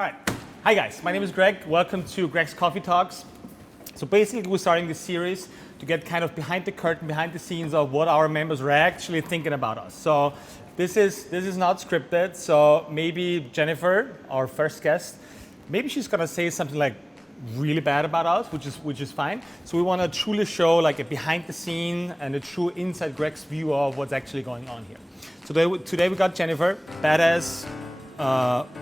All right. Hi, guys. My name is Greg. Welcome to Greg's Coffee Talks. So basically, we're starting this series to get kind of behind the curtain, behind the scenes of what our members are actually thinking about us. So this is not scripted. So maybe Jennifer, our first guest, maybe she's gonna say something like really bad about us, which is fine. So we want to truly show like a behind the scene and a true inside Greg's view of what's actually going on here. So today we got Jennifer, badass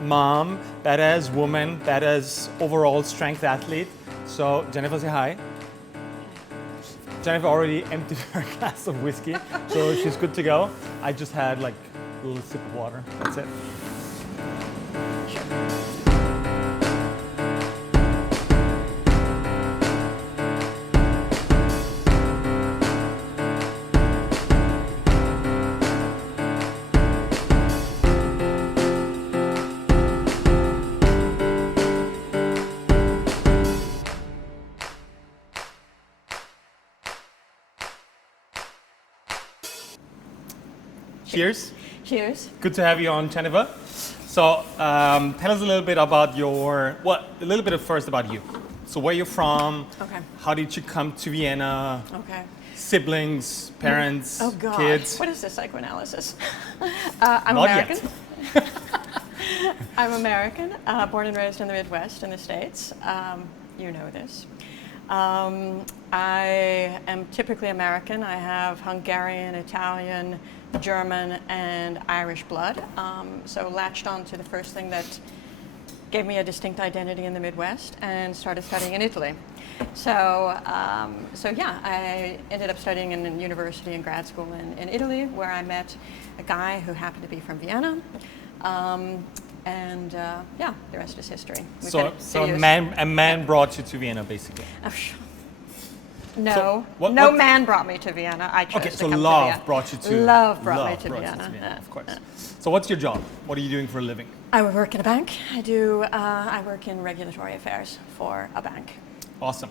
mom, badass woman, badass overall strength athlete. So Jennifer, say hi. Jennifer already emptied her glass of whiskey, so she's good to go. I just had like a little sip of water. That's it. Cheers. Cheers. Good to have you on, Jennifer. So tell us a little bit about first about you. So where you're from, Okay. How did you come to Vienna, Okay. siblings, parents, Oh God. kids? What is this psychoanalysis? I'm Not American. yet. I'm American, born and raised in the Midwest in the States. You know this. I am typically American. I have Hungarian, Italian, German, and Irish blood. So latched on to the first thing that gave me a distinct identity in the Midwest and started studying in Italy. So yeah, I ended up studying in a university and grad school in Italy, where I met a guy who happened to be from Vienna. Yeah, the rest is history. So a man brought you to Vienna, basically. Oh, no, what man brought me to Vienna. I chose Okay, to so come love to Vienna. brought you to Love brought me love to brought you Vienna. Yeah, of course. yeah. So what's your job? What are you doing for a living? I work in a bank. I work in regulatory affairs for a bank. Awesome.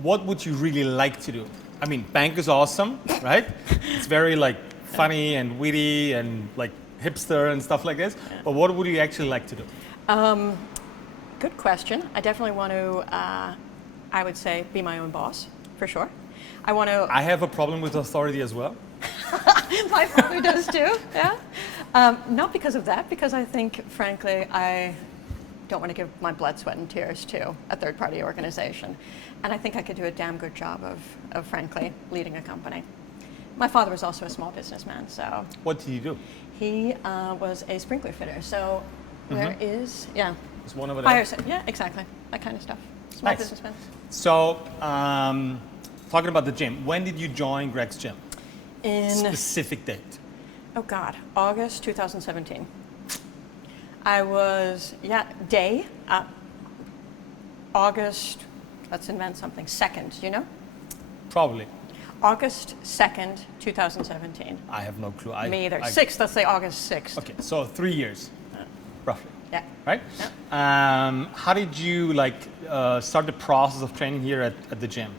What would you really like to do? I mean, bank is awesome, right? It's very like funny and witty and like hipster and stuff like this. Yeah. But what would you actually like to do? Good question. I definitely want to, I would say, be my own boss, for sure. I want to... I have a problem with authority as well. My family does too, yeah. Not because of that, because I think, frankly, I don't want to give my blood, sweat, and tears to a third-party organization. And I think I could do a damn good job of frankly, leading a company. My father was also a small businessman, so... What did he do? He was a sprinkler fitter, so where is... Yeah. There's one over Fire, there. yeah, exactly. That kind of stuff. Small Nice. businessman. So, talking about the gym, when did you join Greg's gym? Specific date. Oh God, August 2017. I was, August, let's invent something, 2nd, you know? Probably. August 2nd, 2017. I have no clue. Me either. 6th, let's say August 6th. Okay, so 3 years, roughly. Yeah. Right? Yeah. How did you start the process of training here at the gym?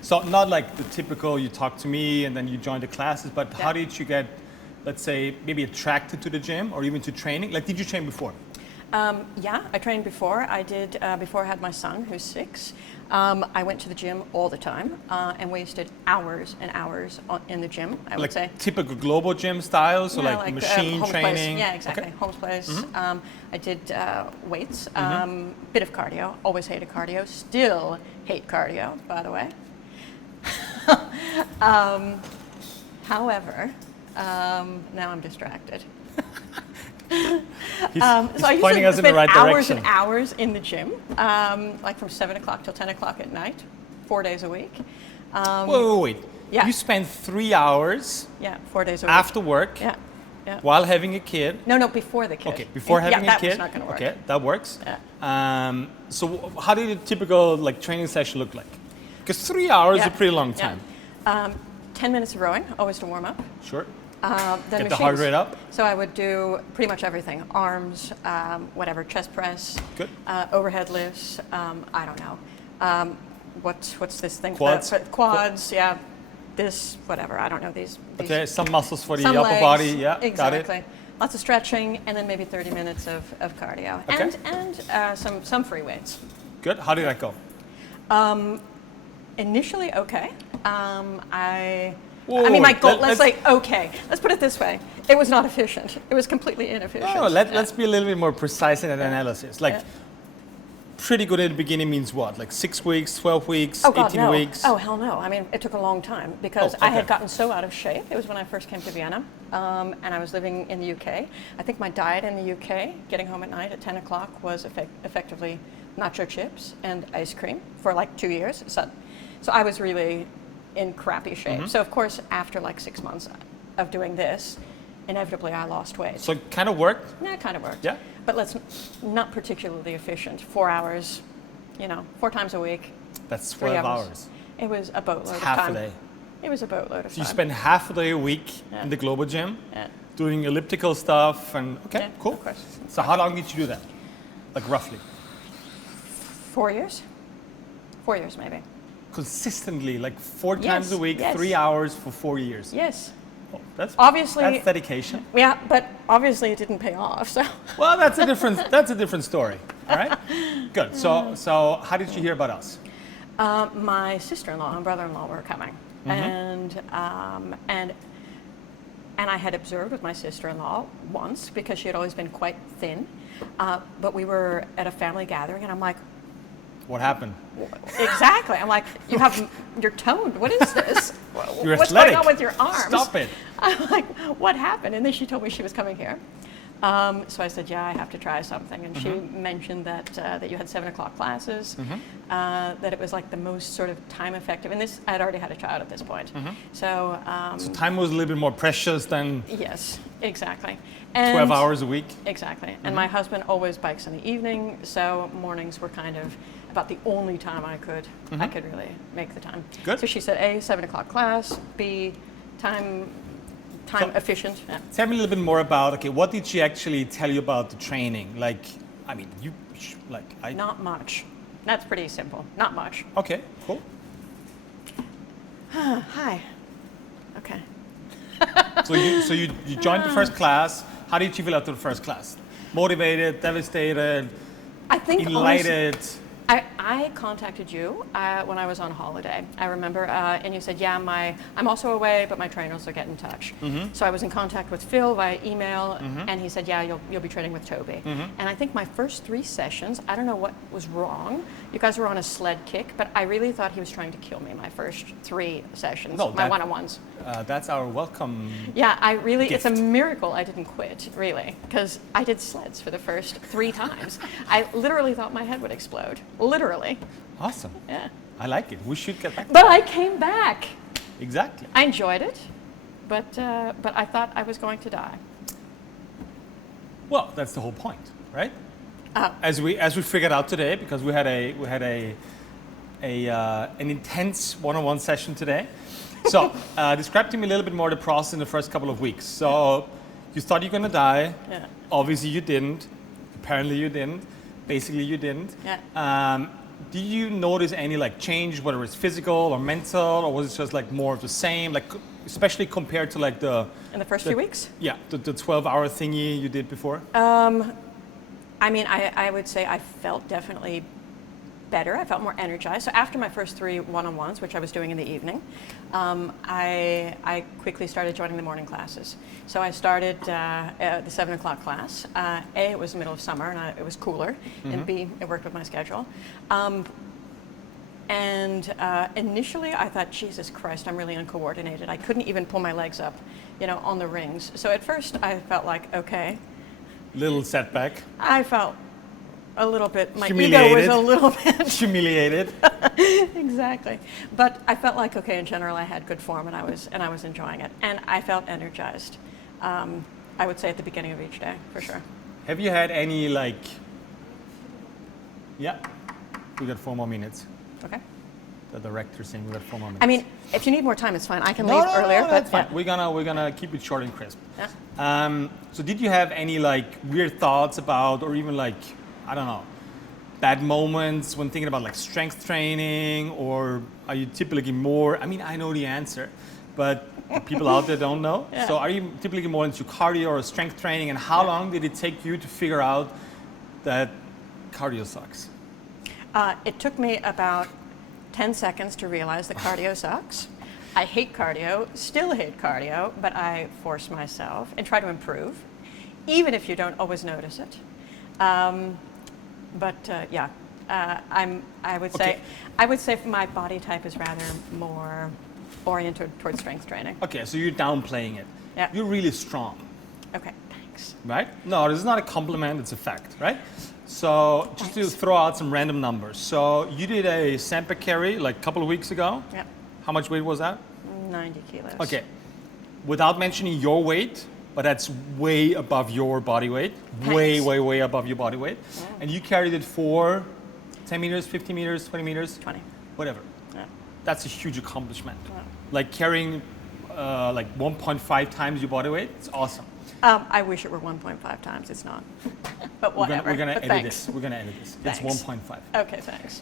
So not like the typical, you talk to me and then you join the classes, but how did you get, let's say, maybe attracted to the gym or even to training? Like, did you train before? Yeah, I trained before. I did, before I had my son, who's 6. I went to the gym all the time and wasted hours and hours in the gym, I would say. Typical global gym style, so like machine Holmes training? Place. Yeah, exactly. Okay. Holmes Place. Mm-hmm. I did weights, bit of cardio, always hated cardio, still hate cardio, by the way. However, now I'm distracted. He's so I used pointing to us in the spend right hours direction. and hours in the gym, like from 7 o'clock till 10 o'clock at night, 4 days a week. Wait. Yeah. You spent 3 hours 4 days a week. after work while having a kid. No, before the kid. Okay, before having a kid. Yeah, that was not going to work. Okay, that works. Yeah. So how did a typical training session look like? Because 3 hours is a pretty long time. 10 minutes of rowing, always to warm up. Sure. Then Get the heart rate up. So I would do pretty much everything. Arms, whatever, chest press. Good. Overhead lifts, I don't know. What's this thing? Quads. Quads, this, whatever, I don't know these. Okay, some muscles for the some upper legs, body, yeah, exactly. got it. lots of stretching, and then maybe 30 minutes of cardio, Okay. and some free weights. Good. How did that go? Initially, okay. Whoa, I mean, my wait, goal. let- Let's let's- say okay. Let's put it this way: it was not efficient. It was completely inefficient. No, let's be a little bit more precise in that analysis. Like, Yeah. pretty good at the beginning means what? Like 6 weeks, 12 weeks, Oh, God, 18 no. weeks? Oh, hell no. I mean, it took a long time because Oh, I had okay. gotten so out of shape. It was when I first came to Vienna, and I was living in the UK. I think my diet in the UK, getting home at night at 10 o'clock, was effectively nacho chips and ice cream for like 2 years. So I was really in crappy shape. So, of course, after like 6 months of doing this, inevitably I lost weight. So it kind of worked? Yeah, it kind of worked. Yeah. But not particularly efficient. 4 hours, 4 times a week. That's 3 12 hours. It was a boatload It's of half time. a day. It was a boatload of So you time. spend half a day a week Yeah. in the global gym Yeah. doing elliptical stuff and okay, Yeah, cool. of course. So how long did you do that? Like roughly? 4 years? 4 years, maybe. Consistently, like 4 Yes, times a week, yes. 3 hours for 4 years. Yes. Oh, that's Obviously- that's dedication. Yeah, but obviously it didn't pay off. So Well, that's a different story. All right, good. So how did you hear about us? my sister-in-law and brother-in-law were coming, and I had observed with my sister-in-law once because she had always been quite thin, but we were at a family gathering, and I'm like, What happened? exactly. I'm like, you're toned. What is this? You're What's athletic. going on with your arms? Stop it. I'm like, what happened? And then she told me she was coming here. So I said, yeah, I have to try something. And she mentioned that you had 7 o'clock classes, that it was like the most sort of time effective. And this, I'd already had a child at this point. So, So time was a little bit more precious than yes, exactly. 12 hours a week. Exactly. And my husband always bikes in the evening, so mornings were kind of about the only time I could really make the time. Good. So she said, A, 7 o'clock class, B, time efficient. Yeah. Tell me a little bit more about, okay, what did she actually tell you about the training? Like, I mean, Not much. That's pretty simple. Not much. Okay, cool. Hi. Okay. So you joined the first class. How did you feel after the first class? Motivated, devastated, I think elated? I contacted you when I was on holiday. I remember, and you said, yeah, I'm also away, but my trainers will get in touch. So I was in contact with Phil via email, and he said, yeah, you'll be training with Toby. And I think my first 3 sessions, I don't know what was wrong. You guys were on a sled kick, but I really thought he was trying to kill me my first 3 sessions, No, my one-on-ones. That's our welcome. Yeah, it's a Gift. miracle I didn't quit, really, because I did sleds for the first 3 times. I literally thought my head would explode. Literally. Awesome. Yeah. I like it. We should get back to But that. I came back. Exactly. I enjoyed it, but I thought I was going to die. Well, that's the whole point, right? Oh. As we figured out today, because we had an intense one-on-one session today. So describe to me a little bit more the process in the first couple of weeks. So you thought you're gonna die. Yeah. Obviously you didn't. Apparently you didn't. Basically you didn't. Yeah. Did you notice any like change, whether it's physical or mental, or was it just like more of the same, like especially compared to like In the first few weeks? the 12-hour thingy you did before? I mean, I would say I felt definitely better. I felt more energized. So after my first 3 one-on-ones, which I was doing in the evening, I quickly started joining the morning classes. So I started the 7 o'clock class. A, it was the middle of summer and it was cooler, and B, it worked with my schedule. Initially I thought, Jesus Christ, I'm really uncoordinated. I couldn't even pull my legs up, on the rings. So at first I felt like, okay. Little setback. I felt a little bit, my ego Humiliated. was a little bit. Humiliated. Exactly. But I felt like, okay, in general, I had good form and I was enjoying it. And I felt energized, I would say at the beginning of each day, for sure. Have you had any yeah, we got 4 more minutes. Okay. The director's saying we got 4 more minutes. I mean, if you need more time, it's fine. I can leave earlier. No, that's but fine. We're gonna keep it short and crisp. Yeah. So did you have any weird thoughts about, or even I don't know, bad moments when thinking about strength training, or are you typically more? I mean, I know the answer, but people out there don't know. Yeah. So are you typically more into cardio or strength training, and how long did it take you to figure out that cardio sucks? It took me about 10 seconds to realize that cardio sucks. I hate cardio, still hate cardio, but I force myself and try to improve, even if you don't always notice it. I would say my body type is rather more oriented towards strength training. Okay, so you're downplaying it. Yeah. You're really strong, Okay, thanks. right? No, this is not a compliment, it's a fact, right? So just to throw out some random numbers. So you did a Sandbag carry like a couple of weeks ago. Yeah, How much weight was that? 90 kilos. Okay, without mentioning your weight, but that's way above your body weight. Way, Thanks. way, way above your body weight. And you carried it for 10 meters, 15 meters, 20 meters? 20. Whatever. Yeah. That's a huge accomplishment. Yeah. Like carrying like 1.5 times your body weight, it's awesome. I wish it were 1.5 times. It's not. But whatever. We're gonna But edit thanks. this. We're gonna edit this. It's Thanks. 1.5. Okay, thanks.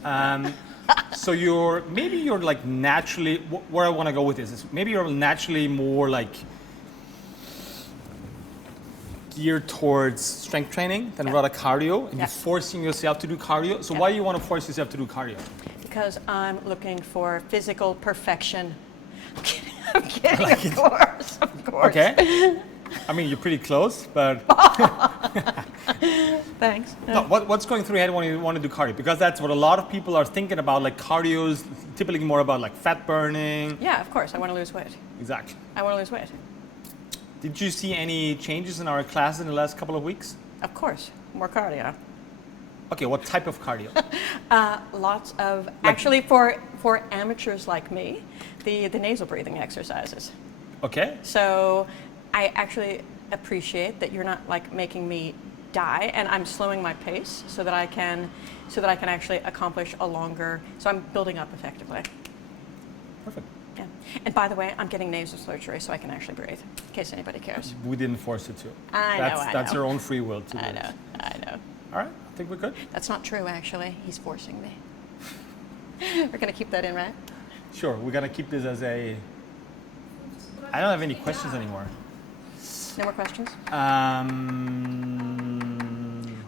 So you're like naturally, where I want to go with this is maybe you're naturally more like geared towards strength training than rather cardio, and Yeah. you're forcing yourself to do cardio. So why do you want to force yourself to do cardio? Because I'm looking for physical perfection. I'm kidding, of course, of course. Okay. I mean, you're pretty close, but Thanks. no, what's going through your head when you want to do cardio? Because that's what a lot of people are thinking about. Like cardio is typically more about like fat burning. Yeah, of course. I want to lose weight. Exactly. I want to lose weight. Did you see any changes in our class in the last couple of weeks? Of course. More cardio. Okay, what type of cardio? Lots of, actually for amateurs like me, the nasal breathing exercises. Okay. So I actually appreciate that you're not like making me die, and I'm slowing my pace so that I can actually accomplish a longer, so I'm building up effectively. Perfect. Yeah. And by the way, I'm getting nasal surgery so I can actually breathe, in case anybody cares. We didn't force you to. I know. That's your own free will to do I this. know. I know. All right, I think we're good. That's not true, actually. He's forcing me. We're going to keep that in, right? Sure, we're gonna keep this as a. I don't have any questions anymore. No more questions?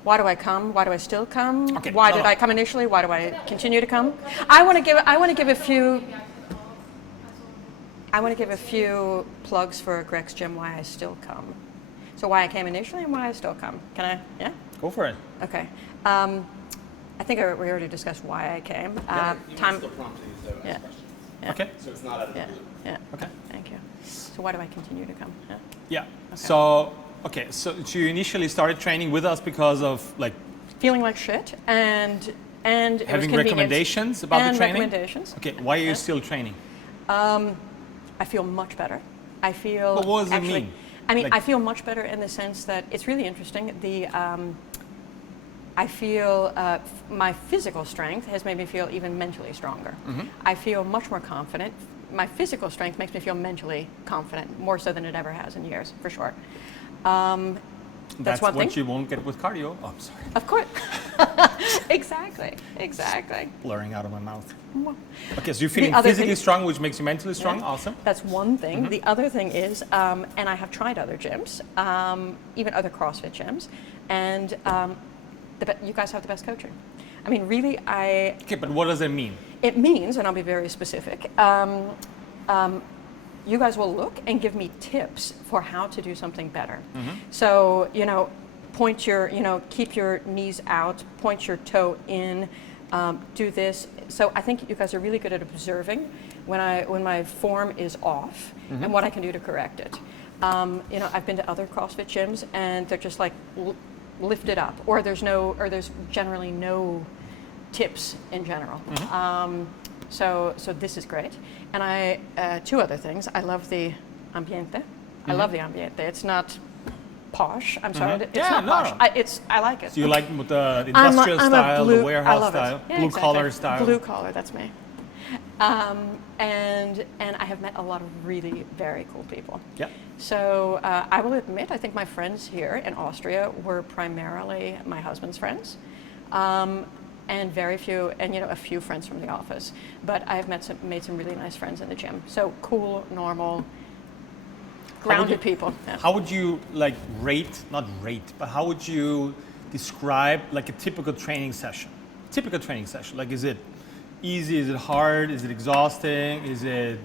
Why do I come? Why do I still come? Okay, Why no, did no. I come initially? Why do I continue to come? I want to give a few plugs for Grex Gym why I still come. So why I came initially and why I still come. Can I? Yeah. Go for it. Okay. I think we already discussed why I came. Time. Still prompting you to ask Yeah. questions. Yeah. Okay. So it's not out of the Yeah. blue. Yeah. Okay. Thank you. So why do I continue to come? Yeah. Yeah. So you initially started training with us because of like Feeling like shit and it was having convenient. recommendations about And the training. recommendations. Okay. Why are you Yeah. still training? I feel much better. I feel. But what does it actually, mean? I mean, Like- I feel much better in the sense that it's really interesting. I feel my physical strength has made me feel even mentally stronger. Mm-hmm. I feel much more confident. My physical strength makes me feel mentally confident, more so than it ever has in years, for sure. That's one what thing. you won't get with cardio. Oh, I'm sorry. Of course. Exactly. Blurring out of my mouth. Okay, so you're feeling other physically thing- strong, which makes you mentally strong. Yeah. Awesome. That's one thing. Mm-hmm. The other thing is, and I have tried other gyms, even other CrossFit gyms, and you guys have the best coaching. I mean, really, Okay, but what does it mean? it means, and I'll be very specific, you guys will look and give me tips for how to do something better. Mm-hmm. So, keep your knees out, point your toe in, do this. So I think you guys are really good at observing when my form is off Mm-hmm. and what I can do to correct it. I've been to other CrossFit gyms and they're just like lift it up, or there's generally no tips in general. Mm-hmm. So this is great. And two other things. I love the ambiente. I love the ambiente. It's not posh. I'm sorry. Mhm. It's Yeah, not no. posh. I like it. So you like the industrial style, the I warehouse love style, it. Yeah, blue exactly. collar style? Blue collar, that's me. And I have met a lot of really very cool people. Yeah. So I will admit, I think my friends here in Austria were primarily my husband's friends, and a few friends from the office. But I've made some really nice friends in the gym. So cool, normal, Grounded people. Yeah. How would you like not rate, but how would you describe like a typical training session? Typical training session. Like, is it easy? Is it hard? Is it exhausting? Is it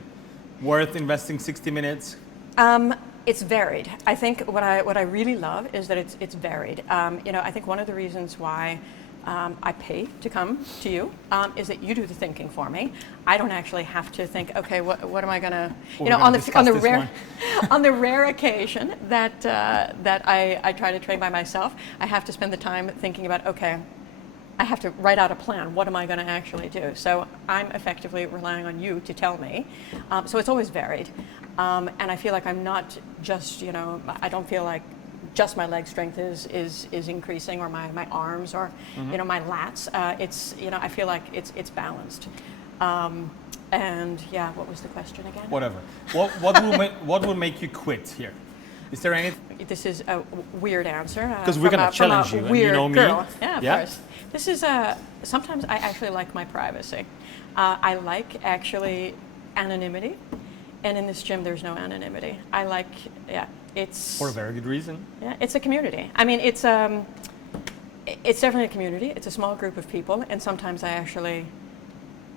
worth investing 60 minutes? It's varied. I think what I really love is that it's varied. I think one of the reasons why I pay to come to you is that you do the thinking for me. I don't actually have to think. Okay, what am I gonna? On the rare occasion that I try to train by myself, I have to spend the time thinking about. Okay, I have to write out a plan. What am I going to actually do? So I'm effectively relying on you to tell me. So it's always varied. And I feel like I'm not just, I don't feel like just my leg strength is increasing, or my arms, or, my lats. I feel like it's balanced. And yeah, what was the question again? Whatever. What will make you quit here? Is there any? This is a weird answer. Because we're going to challenge you, and you know me. Girl. Yeah, of course. This is sometimes I actually like my privacy. I like actually anonymity, and in this gym there's no anonymity. It's for a very good reason. Yeah, it's a community. I mean, it's definitely a community. It's a small group of people, and sometimes I actually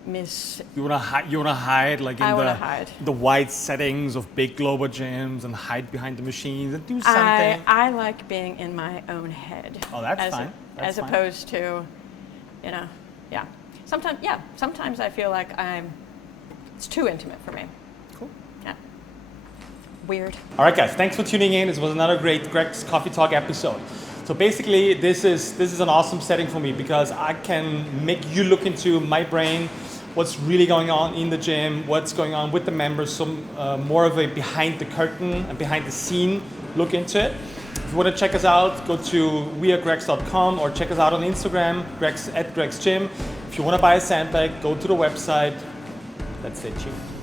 miss. You wanna hide like in the wide settings of big global gyms, and hide behind the machines and do something. I like being in my own head. Oh, that's fine. As opposed to, Sometimes I feel like it's too intimate for me. Cool. Yeah. Weird. All right, guys. Thanks for tuning in. This was another great Grex Coffee Talk episode. So basically, this is an awesome setting for me because I can make you look into my brain, what's really going on in the gym, what's going on with the members, some more of a behind the curtain and behind the scene look into it. If you want to check us out, go to wearegrex.com or check us out on Instagram, @GrexGym. If you want to buy a sandbag, go to the website. Let's stay tuned.